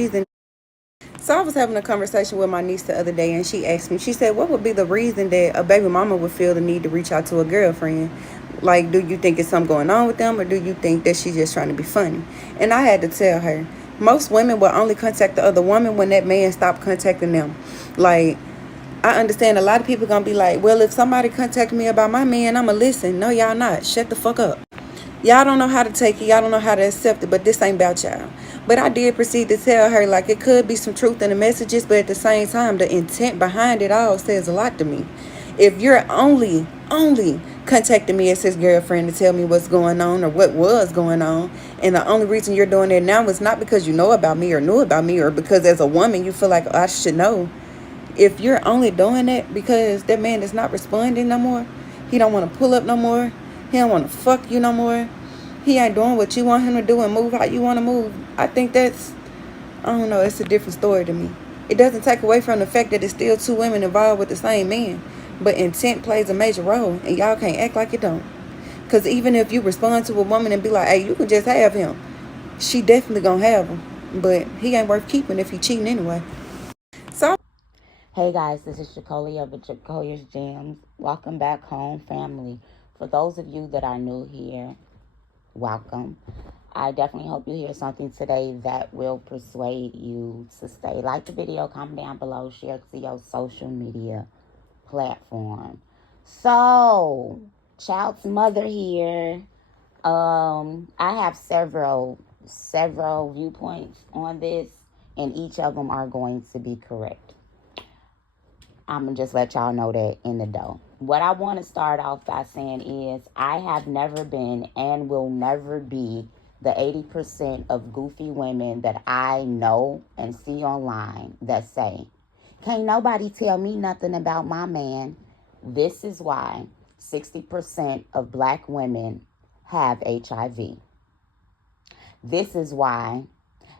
reason. So I was having a conversation with my niece the other day, and she asked me, she said, what would be the reason that a baby mama would feel the need to reach out to a girlfriend? Like, do you think it's something going on with them, or do you think that she's just trying to be funny? And I had to tell her, most women will only contact the other woman when that man stopped contacting them. Like, I understand a lot of people gonna be like, well, if somebody contact me about my man, I'ma listen. No, y'all not. Shut the fuck up. Y'all don't know how to take it. Y'all don't know how to accept it, but this ain't about y'all. But I did proceed to tell her, like, it could be some truth in the messages, but at the same time, the intent behind it all says a lot to me. If you're only contacting me as his girlfriend to tell me what's going on or what was going on, and the only reason you're doing it now is not because you know about me or knew about me or because as a woman you feel like, oh, I should know. If you're only doing it because that man is not responding no more, he don't want to pull up no more, he don't want to fuck you no more, he ain't doing what you want him to do and move how you want to move, I think that's, I don't know, it's a different story to me. It doesn't take away from the fact that it's still two women involved with the same man, but intent plays a major role, and y'all can't act like it don't. Because even if you respond to a woman and be like, hey, you can just have him, she definitely gonna have him, but he ain't worth keeping if he cheating anyway. So Hey guys, this is Jacolia of Jacolia's Gems. Welcome back home, family. For those of you that are new here, welcome. I definitely hope you hear something today that will persuade you to stay. Like the video, comment down below, share it to your social media platform. So, child's mother here. I have several viewpoints on this, and each of them are going to be correct. I'm going to just let y'all know that in the dough. What I want to start off by saying is I have never been and will never be the 80% of goofy women that I know and see online that say, can't nobody tell me nothing about my man. This is why 60% of black women have HIV. This is why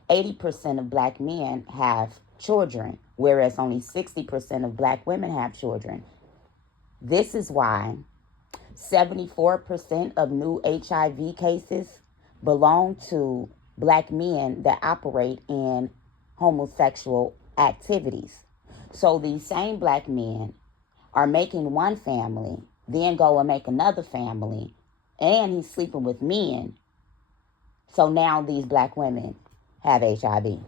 80% of black men have children, whereas only 60% of black women have children. This is why 74% of new HIV cases belong to black men that operate in homosexual activities. So these same black men are making one family, then go and make another family, and he's sleeping with men. So now these black women have HIV.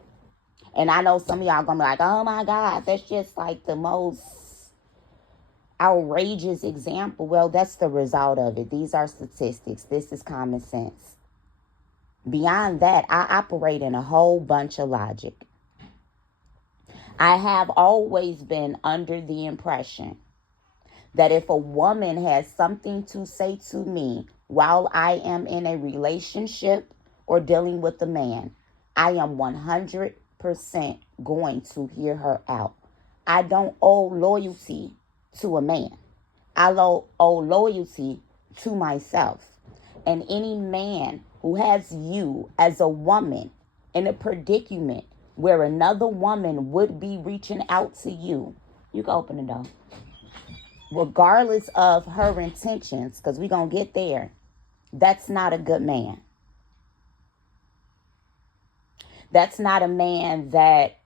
And I know some of y'all gonna be like, oh my God, that's just like the most outrageous example. Well, that's the result of it. These are statistics. This is common sense. Beyond that, I operate in a whole bunch of logic. I have always been under the impression that if a woman has something to say to me while I am in a relationship or dealing with a man, I am 100% going to hear her out. I don't owe loyalty to a man. I owe loyalty to myself. And any man who has you as a woman in a predicament where another woman would be reaching out to you, you can open the door. Regardless of her intentions, because we're going to get there, that's not a good man. That's not a man that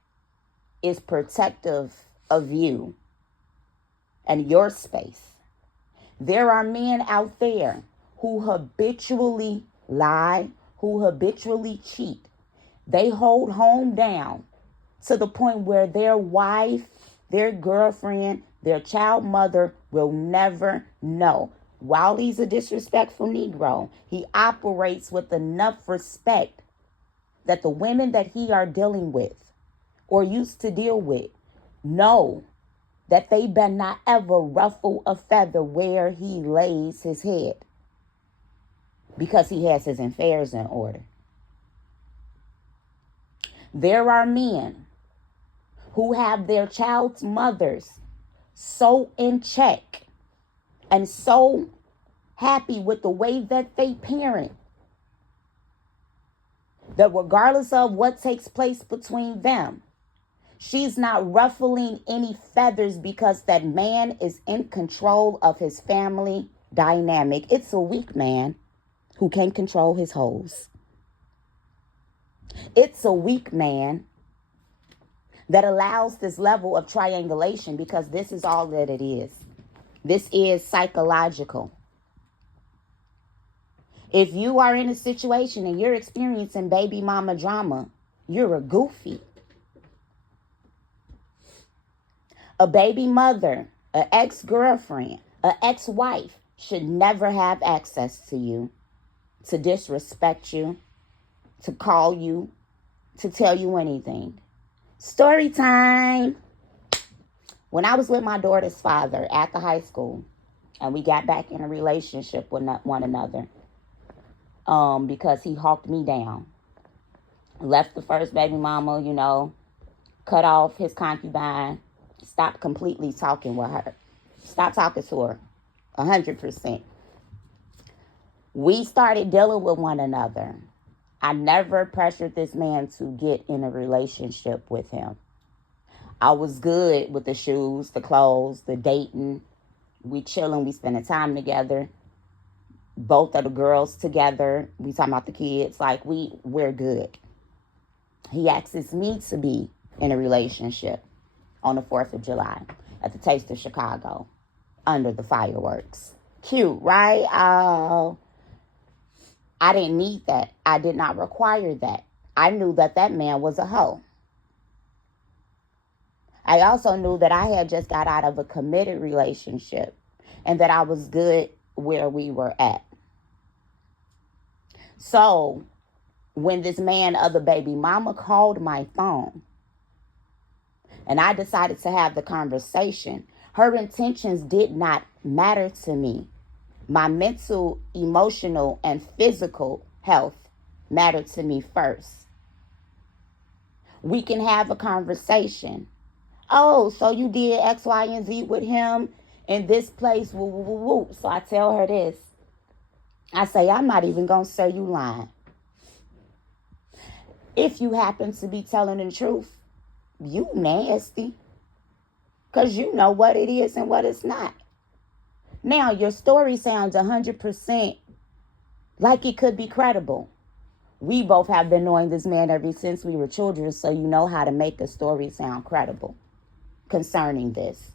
is protective of you and your space. There are men out there who habitually lie, who habitually cheat. They hold home down to the point where their wife, their girlfriend, their child mother will never know. While he's a disrespectful Negro, he operates with enough respect that the women that he are dealing with or used to deal with know that they better not ever ruffle a feather where he lays his head because he has his affairs in order. There are men who have their child's mothers so in check and so happy with the way that they parent that regardless of what takes place between them, she's not ruffling any feathers because that man is in control of his family dynamic. It's a weak man who can't control his hoes. It's a weak man that allows this level of triangulation, because this is all that it is. This is psychological. If you are in a situation and you're experiencing baby mama drama, you're a goofy. A baby mother, an ex-girlfriend, an ex-wife should never have access to you, to disrespect you, to call you, to tell you anything. Story time. When I was with my daughter's father at the high school, and we got back in a relationship with one another, because he hawked me down. Left the first baby mama, cut off his concubine, stopped completely talking with her. Stopped talking to her, 100%. We started dealing with one another. I never pressured this man to get in a relationship with him. I was good with the shoes, the clothes, the dating. We chilling, we spending time together. Both of the girls together. We talking about the kids. Like, we're good. He asks me to be in a relationship on the 4th of July at the Taste of Chicago under the fireworks. Cute, right? Oh, I didn't need that. I did not require that. I knew that man was a hoe. I also knew that I had just got out of a committed relationship and that I was good where we were at. So when this man of the baby mama called my phone and I decided to have the conversation, her intentions did not matter to me. My mental, emotional, and physical health mattered to me first. We can have a conversation. Oh, so you did X, Y, and Z with him in this place. Woo, woo, woo, woo. So I tell her this. I say, I'm not even going to say you lying. If you happen to be telling the truth, you nasty. Because you know what it is and what it's not. Now, your story sounds 100% like it could be credible. We both have been knowing this man ever since we were children, so you know how to make a story sound credible concerning this.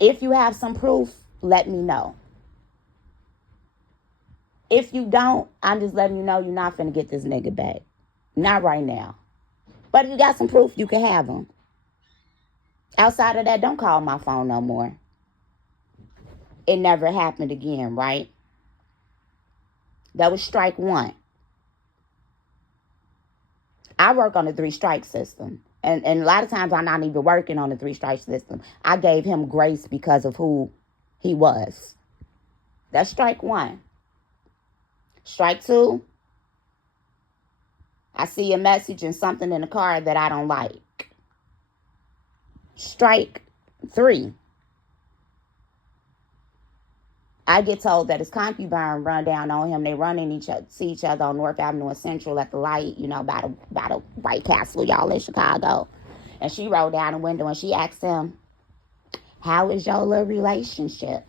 If you have some proof, let me know. If you don't, I'm just letting you know you're not finna get this nigga back. Not right now. But if you got some proof, you can have him. Outside of that, don't call my phone no more. It never happened again, right? That was strike one. I work on the 3-strike system. And a lot of times I'm not even working on the 3-strike system. I gave him grace because of who he was. That's strike one. Strike two. I see a message and something in the car that I don't like. Strike three. I get told that his concubine run down on him. They run in see each other on North Avenue and Central at the light, by the White Castle, y'all, in Chicago. And she rolled down the window and she asked him, how is your little relationship?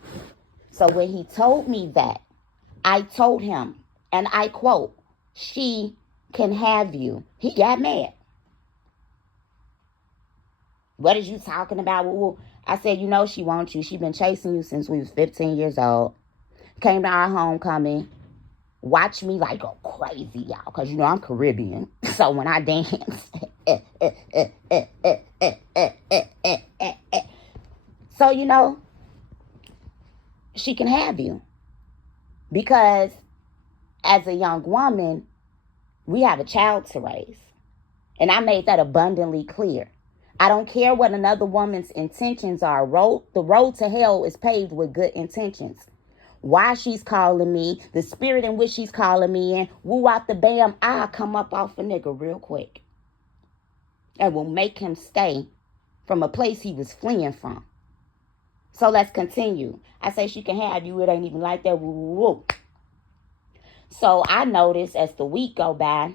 So when he told me that, I told him, and I quote, she can have you. He got mad. What is you talking about? I said, she wants you. She been chasing you since we was 15 years old. Came to our homecoming. Watched me like go crazy, y'all. Because, I'm Caribbean. So when I dance. So, she can have you. Because as a young woman, we have a child to raise. And I made that abundantly clear. I don't care what another woman's intentions are. The road to hell is paved with good intentions. Why she's calling me, the spirit in which she's calling me in, woo out the bam, I'll come up off a nigga real quick. And will make him stay from a place he was fleeing from. So let's continue. I say she can have you. It ain't even like that. Woo, woo, woo. So I noticed as the week go by,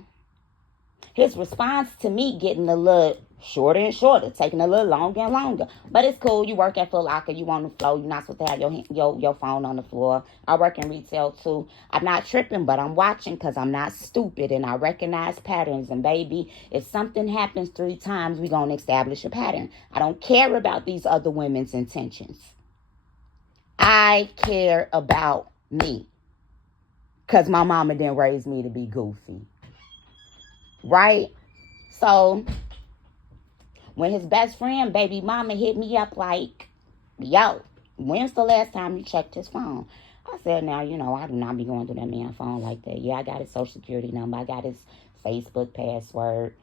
his response to me getting a little shorter and shorter, taking a little longer and longer. But it's cool. You work at Foot Locker, you on the floor. You're not supposed to have your phone on the floor. I work in retail too. I'm not tripping, but I'm watching because I'm not stupid and I recognize patterns. And baby, if something happens 3 times, we're going to establish a pattern. I don't care about these other women's intentions. I care about me because my mama didn't raise me to be goofy. Right? So when his best friend, baby mama, hit me up like, yo, when's the last time you checked his phone? I said, now, I do not be going through that man's phone like that. Yeah, I got his social security number. I got his Facebook password,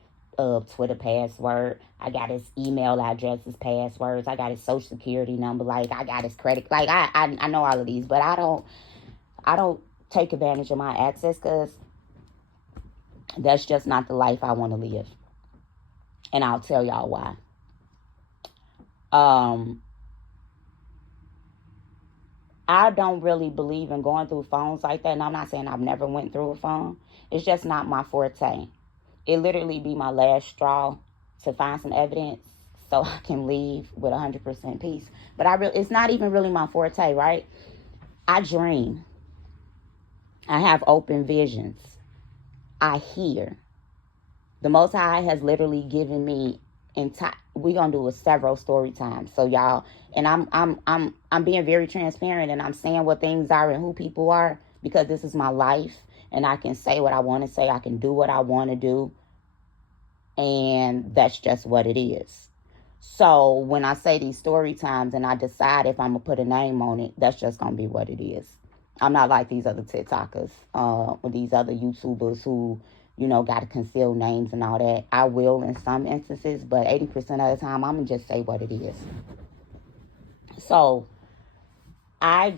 Twitter password. I got his email addresses, passwords. I got his social security number. Like, I got his credit. Like, I know all of these, but I don't take advantage of my access because that's just not the life I want to live. And I'll tell y'all why. I don't really believe in going through phones like that. And I'm not saying I've never went through a phone. It's just not my forte. It literally be my last straw to find some evidence so I can leave with 100% peace. But it's not even really my forte, right? I dream. I have open visions. I hear. The Most High has literally given me we're gonna do a several story times. So y'all, and I'm being very transparent and I'm saying what things are and who people are because this is my life and I can say what I want to say. I can do what I want to do. And that's just what it is. So when I say these story times and I decide if I'm gonna put a name on it, that's just gonna be what it is. I'm not like these other TikTokers, or these other YouTubers who, got to conceal names and all that. I will in some instances, but 80% of the time, I'm going to just say what it is. So, I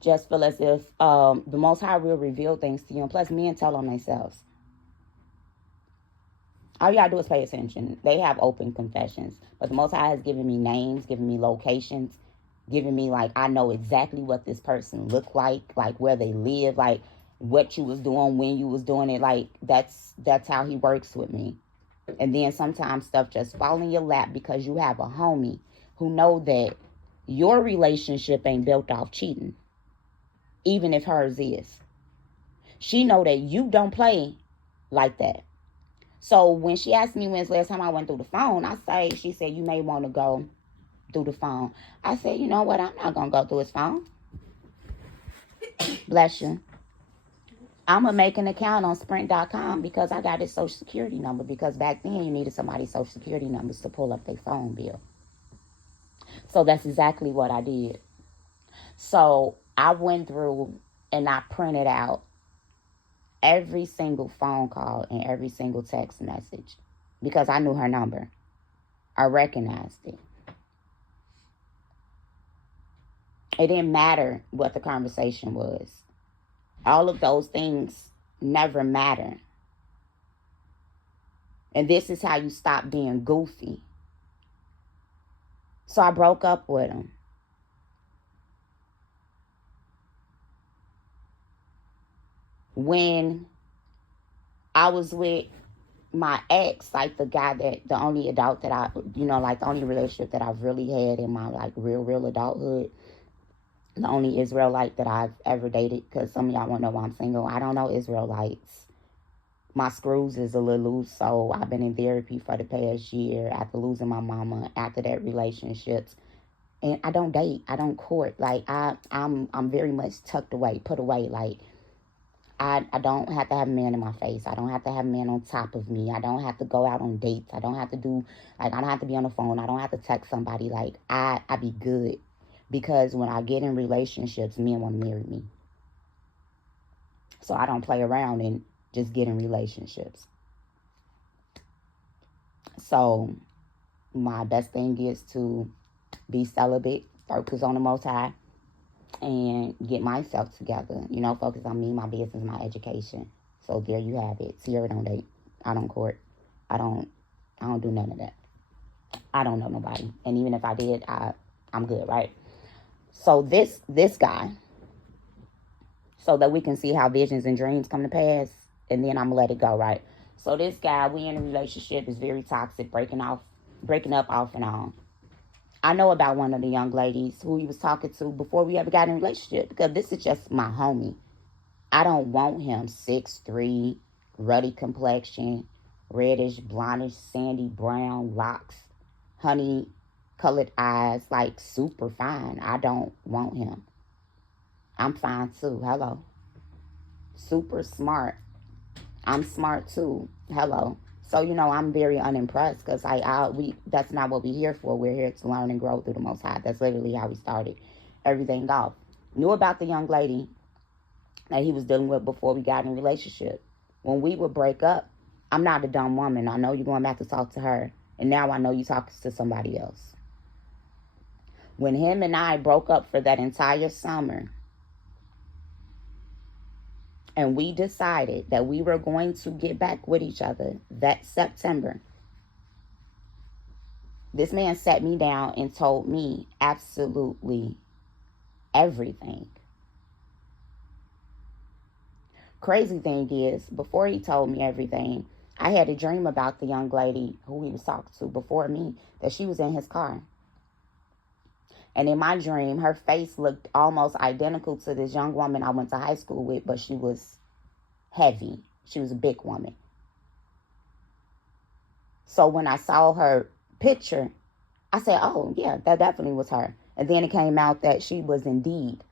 just feel as if the Most High will reveal things to you. And plus, men tell on themselves. All you got to do is pay attention. They have open confessions. But the Most High has given me names, given me locations, given me, I know exactly what this person looked like where they live, what you was doing, when you was doing it. That's how he works with me. And then sometimes stuff just fall in your lap because you have a homie who know that your relationship ain't built off cheating, even if hers is. She know that you don't play like that. So when she asked me when's the last time I went through the phone, she said, you may want to go through the phone. I said, you know what? I'm not going to go through his phone. Bless you. I'm going to make an account on Sprint.com because I got his social security number. Because back then you needed somebody's social security numbers to pull up their phone bill. So that's exactly what I did. So I went through and I printed out every single phone call and every single text message because I knew her number. I recognized it. It didn't matter what the conversation was. All of those things never matter. And this is how you stop being goofy. So I broke up with him. When I was with my ex, the only adult that the only relationship that I've really had in my real adulthood, the only Israelite that I've ever dated, because some of y'all won't know why I'm single. I don't know Israelites. My screws is a little loose, so I've been in therapy for the past year after losing my mama, after that relationships. And I don't date. I don't court. I'm very much tucked away, put away. I don't have to have a man in my face. I don't have to have a man on top of me. I don't have to go out on dates. I don't have to do, I don't have to be on the phone. I don't have to text somebody. I be good. Because when I get in relationships, men want to marry me. So I don't play around and just get in relationships. So my best thing is to be celibate, focus on the Most High, and get myself together. Focus on me, my business, my education. So there you have it. Sierra don't date. I don't court. I don't do none of that. I don't know nobody. And even if I did, I'm good, right? So this guy, so that we can see how visions and dreams come to pass, and then I'm gonna let it go, right? So this guy, we in a relationship, is very toxic, breaking off breaking up off and on. I know about one of the young ladies who he was talking to before we ever got in a relationship, because this is just my homie. I don't want him 6'3", ruddy complexion, reddish, blondish, sandy brown locks, honey colored eyes, like super fine. I don't want him. I'm fine too. Hello. Super smart. I'm smart too. Hello. So, I'm very unimpressed, because that's not what we're here for. We're here to learn and grow through the Most High. That's literally how we started everything off. Knew about the young lady that he was dealing with before we got in a relationship. When we would break up, I'm not a dumb woman. I know you're going back to talk to her, and now I know you talking to somebody else. When him and I broke up for that entire summer, and we decided that we were going to get back with each other that September, this man sat me down and told me absolutely everything. Crazy thing is, before he told me everything, I had a dream about the young lady who he was talking to before me, that she was in his car. And in my dream, her face looked almost identical to this young woman I went to high school with, but she was heavy. She was a big woman. So when I saw her picture, I said, oh, yeah, that definitely was her. And then it came out that she was indeed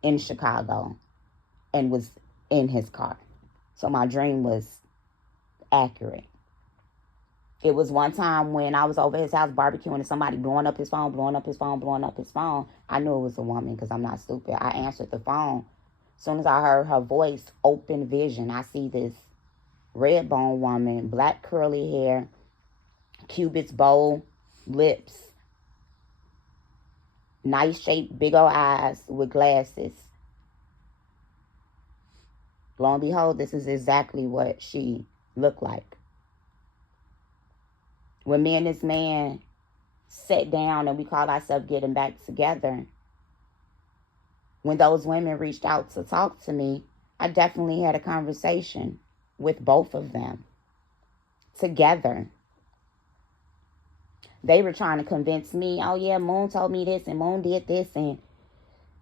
in Chicago and was in his car. So my dream was accurate. It was one time when I was over his house barbecuing and somebody blowing up his phone. I knew it was a woman, because I'm not stupid. I answered the phone. As soon as I heard her voice, open vision, I see this red bone woman, black curly hair, cupid's bow lips, nice shaped big old eyes with glasses. Lo and behold, this is exactly what she looked like. When me and this man sat down and we called ourselves getting back together, when those women reached out to talk to me, I definitely had a conversation with both of them together. They were trying to convince me, oh yeah, Moon told me this and Moon did this, and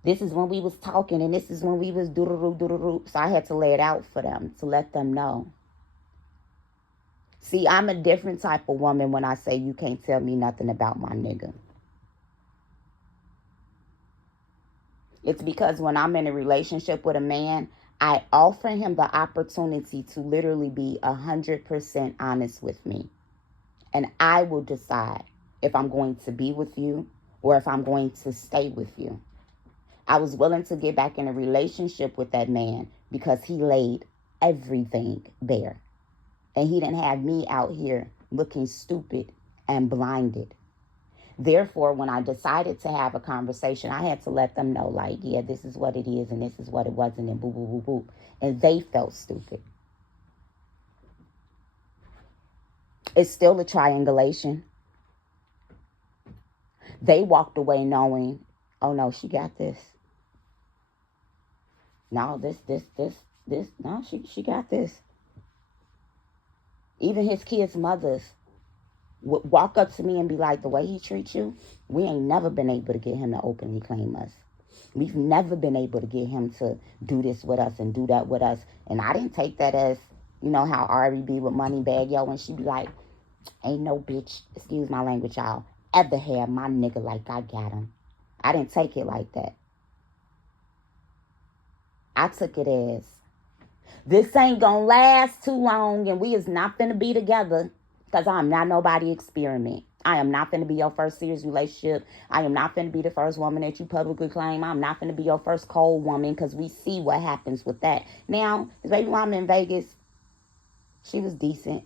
this is when we was talking and this is when we was doo-doo-doo. So I had to lay it out for them to let them know. See, I'm a different type of woman when I say you can't tell me nothing about my nigga. It's because when I'm in a relationship with a man, I offer him the opportunity to literally be 100% honest with me. And I will decide if I'm going to be with you or if I'm going to stay with you. I was willing to get back in a relationship with that man because he laid everything bare. And he didn't have me out here looking stupid and blinded. Therefore, when I decided to have a conversation, I had to let them know, like, yeah, this is what it is and this is what it wasn't, and boo, boo, boo, boo. And they felt stupid. It's still a triangulation. They walked away knowing, oh no, she got this. No, no, she got this. Even his kids' mothers would walk up to me and be like, the way he treats you, we ain't never been able to get him to openly claim us. We've never been able to get him to do this with us and do that with us. And I didn't take that as, how Ari be with Moneybag Yo, and she be like, ain't no bitch, excuse my language, y'all, ever had my nigga like I got him. I didn't take it like that. I took it as, this ain't gonna last too long and we is not finna be together, because I'm not nobody experiment. I am not finna be your first serious relationship. I am not finna be the first woman that you publicly claim. I'm not finna be your first cold woman, because we see what happens with that. Now, this baby mama in Vegas, she was decent.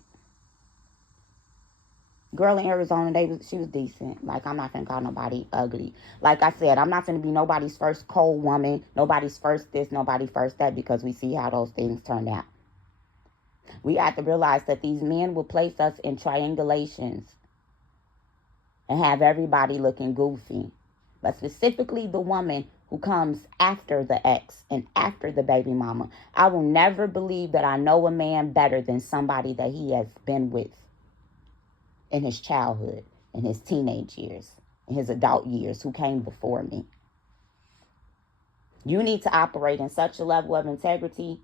Girl in Arizona, she was decent. Like, I'm not finna call nobody ugly. Like I said, I'm not finna be nobody's first cold woman, nobody's first this, nobody first that, because we see how those things turned out. We have to realize that these men will place us in triangulations and have everybody looking goofy. But specifically the woman who comes after the ex and after the baby mama. I will never believe that I know a man better than somebody that he has been with. in his childhood, in his teenage years, in his adult years who came before me. You need to operate in such a level of integrity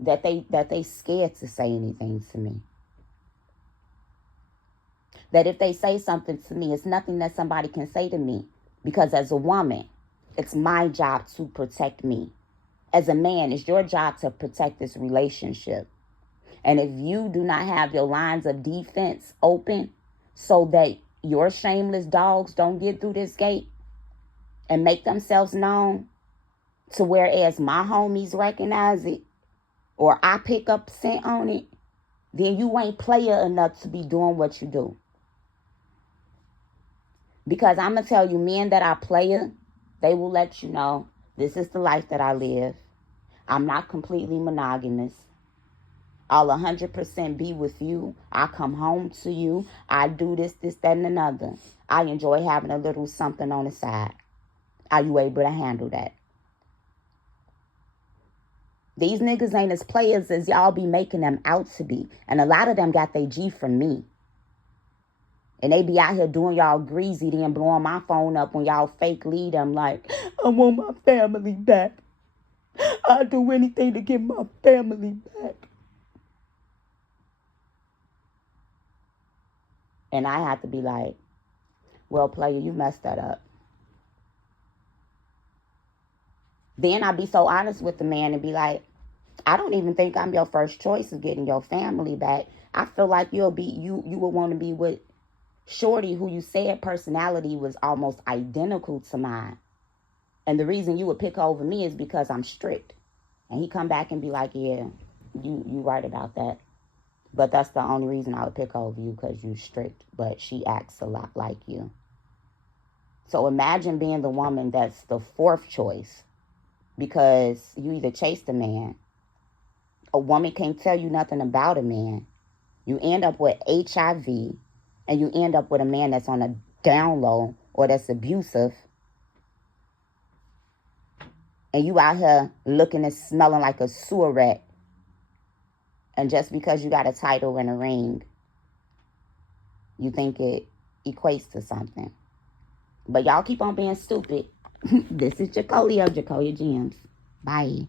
that they scared to say anything to me. That if they say something to me, it's nothing that somebody can say to me. Because as a woman, it's my job to protect me. As a man, it's your job to protect this relationship. And if you do not have your lines of defense open so that your shameless dogs don't get through this gate and make themselves known, to whereas my homies recognize it or I pick up scent on it, then you ain't player enough to be doing what you do. Because I'm going to tell you, men that are player, they will let you know, this is the life that I live. I'm not completely monogamous. I'll 100% be with you. I come home to you. I do this, that, and another. I enjoy having a little something on the side. Are you able to handle that? These niggas ain't as players as y'all be making them out to be. And a lot of them got their G from me. And they be out here doing y'all greasy, then blowing my phone up when y'all fake lead them like, I want my family back. I'll do anything to get my family back. And I have to be like, well, player, you messed that up. Then I'll be so honest with the man and be like, I don't even think I'm your first choice of getting your family back. I feel like you would want to be with Shorty, who you said personality was almost identical to mine. And the reason you would pick over me is because I'm strict. And he come back and be like, yeah, you right about that. But that's the only reason I would pick over you, because you strict. But she acts a lot like you. So imagine being the woman that's the fourth choice, because you either chase the man, a woman can't tell you nothing about a man, you end up with HIV, and you end up with a man that's on a down low or that's abusive, and you out here looking and smelling like a sewer rat, and just because you got a title and a ring, you think it equates to something. But y'all keep on being stupid. This is Jacolia of Jacolia Gems. Bye.